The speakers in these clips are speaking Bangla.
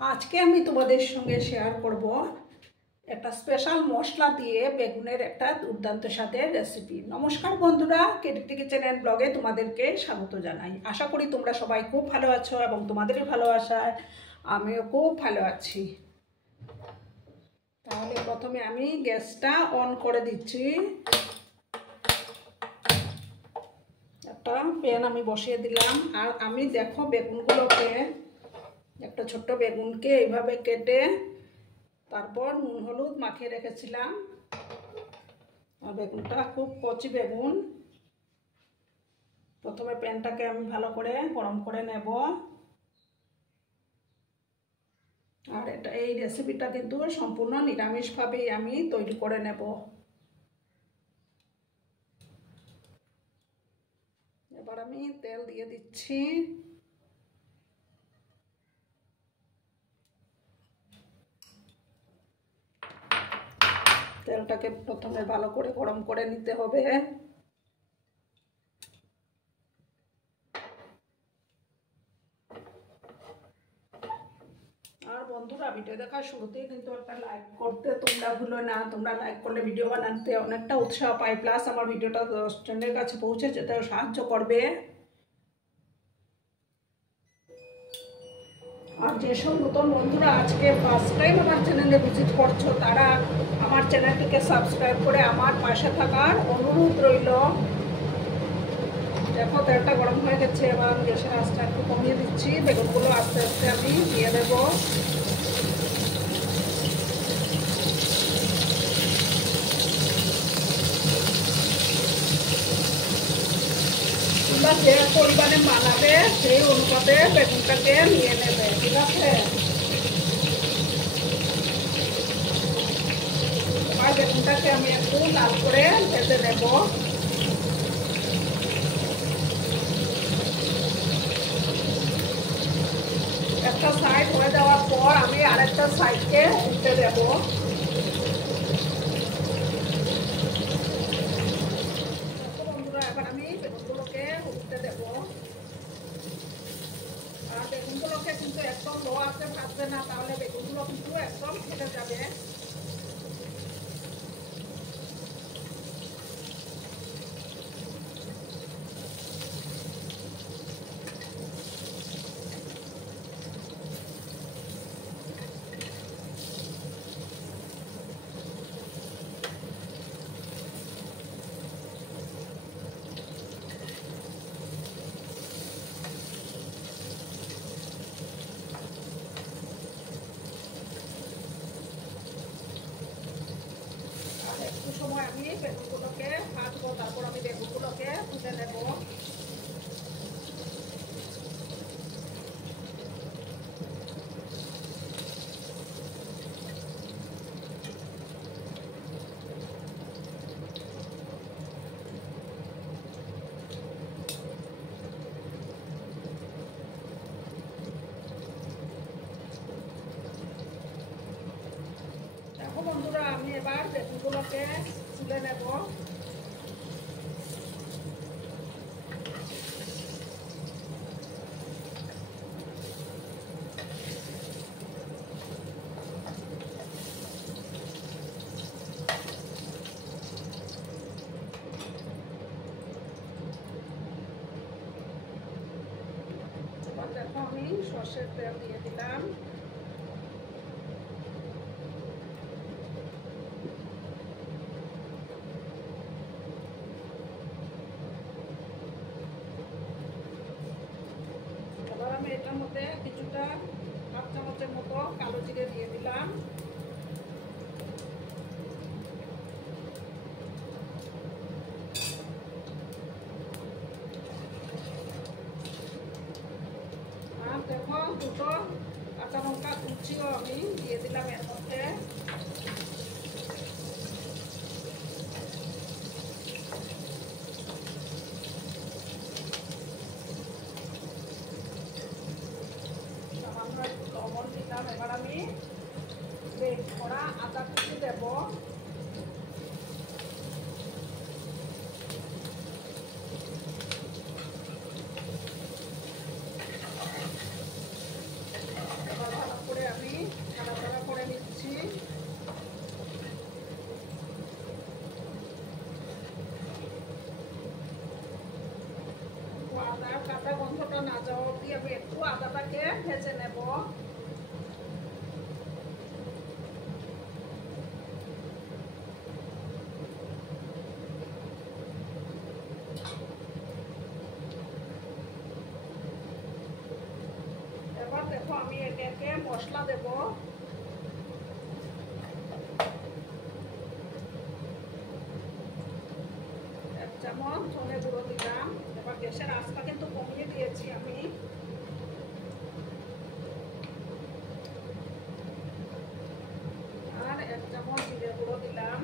আজকে আমি তোমাদের সঙ্গে শেয়ার করব একটা স্পেশাল মশলা দিয়ে বেগুনের একটা দুর্দান্ত স্বাদের রেসিপি। নমস্কার বন্ধুরা, কেটিটি কিচেন এন্ড ব্লগে তোমাদেরকে স্বাগত জানাই। আশা করি তোমরা সবাই খুব ভালো আছো এবং তোমাদেরই ভালোবাসায় আমিও খুব ভালো আছি। তাহলে প্রথমে আমি গ্যাসটা অন করে দিচ্ছি। একটা প্যান আমি বসিয়ে দিলাম। আর আমি দেখো বেগুনগুলোকে, একটা ছোট্ট বেগুনকে এইভাবে কেটে তারপর নুন হলুদ মাখিয়ে রেখেছিলাম। আর বেগুনটা খুব কচি বেগুন। প্রথমে প্যানটাকে আমি ভালো করে গরম করে নেব। আর এই রেসিপিটা কিন্তু সম্পূর্ণ নিরামিষভাবেই আমি তৈরি করে নেব। এবার আমি তেল দিয়ে দিচ্ছি। তেলটাকে প্রথমে ভালো করে গরম করে নিতে হবে। আর বন্ধুরা, ভিডিও দেখার শুরুতেই কিন্তু একটা লাইক করতে তোমরা ভুলো না। তোমরা লাইক করলে ভিডিও বানাতে অনেকটা উৎসাহ পাই, প্লাস আমার ভিডিওটা 10 জনের কাছে পৌঁছে যেতেও সাহায্য করবে। আর যেসব নতুন বন্ধুরা আজকে ফার্স্ট টাইম আমার চ্যানেলে ভিজিট করছো, তারা আমার চ্যানেলটিকে সাবস্ক্রাইব করে আমার পাশে থাকার অনুরোধ রইল। দেখো তেলটা গরম হয়ে গেছে। এবার গ্যাসের আঁচটা একটু কমিয়ে দিচ্ছি। বেগুনগুলো আস্তে আস্তে আমি দিয়ে দেবো। তোমরা যে পরিমাণে বানাবে সেই অনুপাতে বেগুনটাকে নিয়ে নেবে, ঠিক আছে? আর বেগুনটাকে আমি একটু লাল করে ভেজে নেব। একটা সাইড হয়ে যাওয়ার পর আমি আরেকটা সাইডকে উল্টে দেব। বন্ধুরা, এবার আমি বেগুনগুলোকে উল্টে দেব। আর বেগুনগুলোকে কিন্তু একদম লো আঁচে ভাজবে না, তাহলে বেগুনগুলো কিন্তু একদম ফেটে যাবে। একটু সময় আমি বেগুনগুলোকে ভাজবো, তারপর আমি বেগুনগুলোকে তুলে নেব। দেখো বন্ধুরা, আমি এবার বেগুনগুলোকে তুলে নেব। এবার দেখো আমি সর্ষের তেল দিয়ে দিলাম। এবার আমি এটার মধ্যে কিছুটা হাফ চামচের মতো কালো জিরে দিয়ে দিলাম। আর দেখো দুটো কাঁচা লঙ্কা কুচিও আমি দিয়ে দিলাম এর মধ্যে। সামান্য একটু লবণ দিলাম। এবার আমি বেশ করা আদা কুচি দেব। মশলাটা না যাওয়া অবধি আমি একটু আদাটাকে ভেজে নেব। এবার দেখো আমি একে একে মশলা দেব। এক চামচ ধনে গুঁড়ো দিলাম। এবার গ্যাসের আঁচটা কিন্তু কমিয়ে দিয়েছি আমি। আর এক চামচ জিরে গুঁড়ো দিলাম।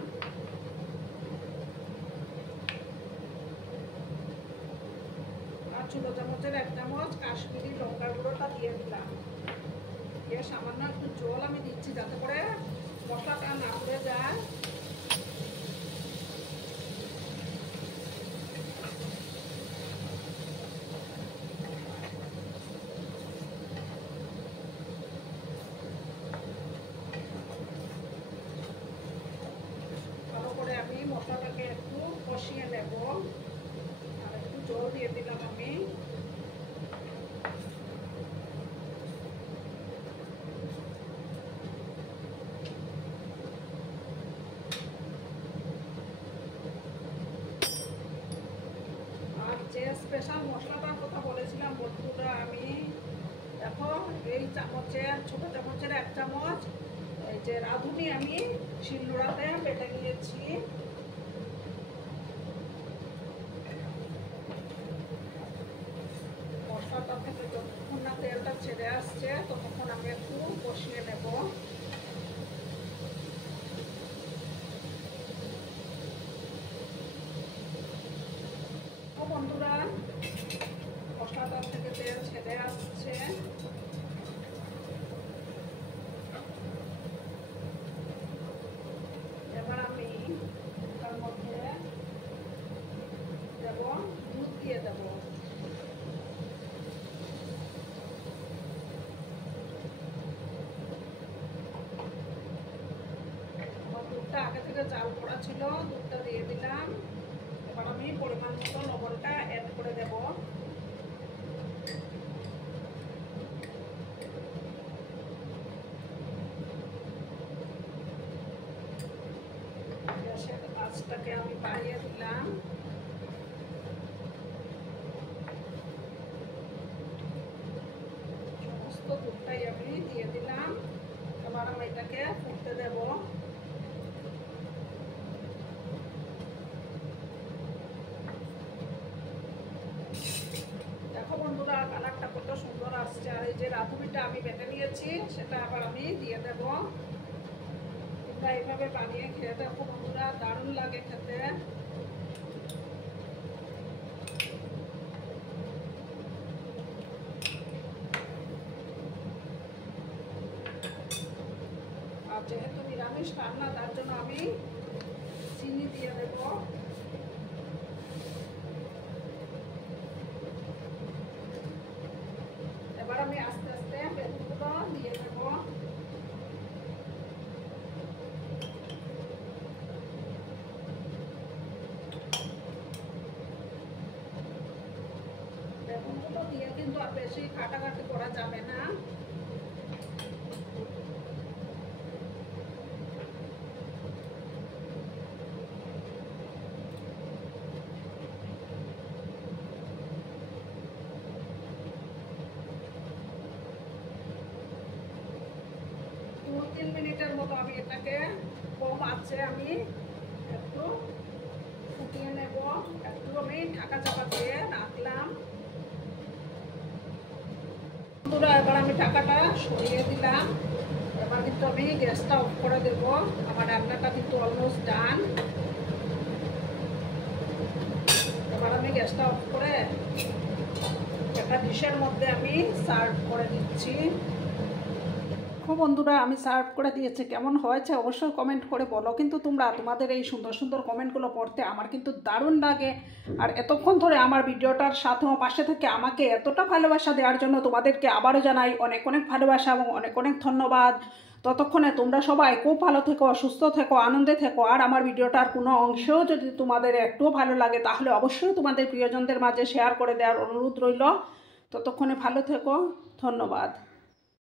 আর ছোট চামচের এক চামচ কাশ্মীরি লঙ্কার গুঁড়োটা দিয়ে দিলাম। দিয়ে সামান্য একটু জল আমি দিচ্ছি যাতে করে মশলাটা না পুড়ে যায়। ভালো করে আমি মশলাটাকে একটু কষিয়ে নেব। আর একটু জল দিয়ে দিলাম আমি। যে স্পেশাল মশলাটার কথা বলেছিলাম বন্ধুরা, আমি দেখো এই চামচের ছোট চামচের এক চামচ এই যে রাঁধুনি আমি শিলনোড়াতে বেটে নিয়েছি। মশলাটা থেকে যতক্ষণ না তেলটা ছেড়ে আসছে ততক্ষণ আমি একটু কষিয়ে নেব। বন্ধুরা মশলাটা থেকে তেল ছেড়ে আসছে। এবার আমি তার মধ্যে দেব দুধ দিয়ে দেব। দুধটা আগে থেকে জাল করা ছিল, দুধটা দিয়ে দিলাম। এবার আমি পরিমাণ মতো লবণটা অ্যাড করে দেব। গ্যাসের আঁচটাকে আমি বাড়িয়ে দিলাম। সমস্ত দুধটাই আমি দিয়ে দিলাম। এবার আমি এটাকে ফুটতে দেব। দেখো বন্ধুরা কালারটা কত সুন্দর আসছে। আর এই যে রাঁধুনিটা আমি বেটে নিয়েছি সেটা আবার আমি দিয়ে দেব। তোমরা এইভাবে বানিয়ে খেয়ে দেখো বন্ধুরা, দারুণ লাগে খেতে। আর যেহেতু নিরামিষ রান্না তার জন্য আমি চিনি দিয়ে দেব। এবার আমি আস্তে আস্তে বেগুনগুলো দিয়ে দেব। বেগুনগুলো দিয়ে কিন্তু আর বেশি কাটাকাটি করা যাবে না। 2-3 মিনিটের মতো আমি এটাকে কম আঁচে আমি একটু ফুটিয়ে নেব। একটু আমি ঢাকা চাপা দিয়ে রাখলাম। বন্ধুরা এবার আমি ঢাকাটা সরিয়ে দিলাম। এবার কিন্তু আমি গ্যাসটা অফ করে দেব। আমার রান্নাটা কিন্তু অলমোস্ট ডান। এবার আমি গ্যাসটা অফ করে একটা ডিশের মধ্যে আমি সার্ভ করে দিচ্ছি। বন্ধুরা আমি সার্ভ করে দিয়েছি, কেমন হয়েছে অবশ্যই কমেন্ট করে বলো। কিন্তু তোমরা তোমাদের এই সুন্দর সুন্দর কমেন্টগুলো পড়তে আমার কিন্তু দারুণ লাগে। আর এতক্ষণ ধরে আমার ভিডিওটার সাথে পাশে থেকে আমাকে এতটা ভালোবাসা দেওয়ার জন্য তোমাদেরকে আবারও জানাই অনেক অনেক ভালোবাসা এবং অনেক অনেক ধন্যবাদ। ততক্ষণে তোমরা সবাই খুব ভালো থেকো, সুস্থ থেকো, আনন্দে থেকো। আর আমার ভিডিওটার কোনো অংশেও যদি তোমাদের একটুও ভালো লাগে তাহলে অবশ্যই তোমাদের প্রিয়জনদের মাঝে শেয়ার করে দেওয়ার অনুরোধ রইল। ততক্ষণে ভালো থেকো, ধন্যবাদ।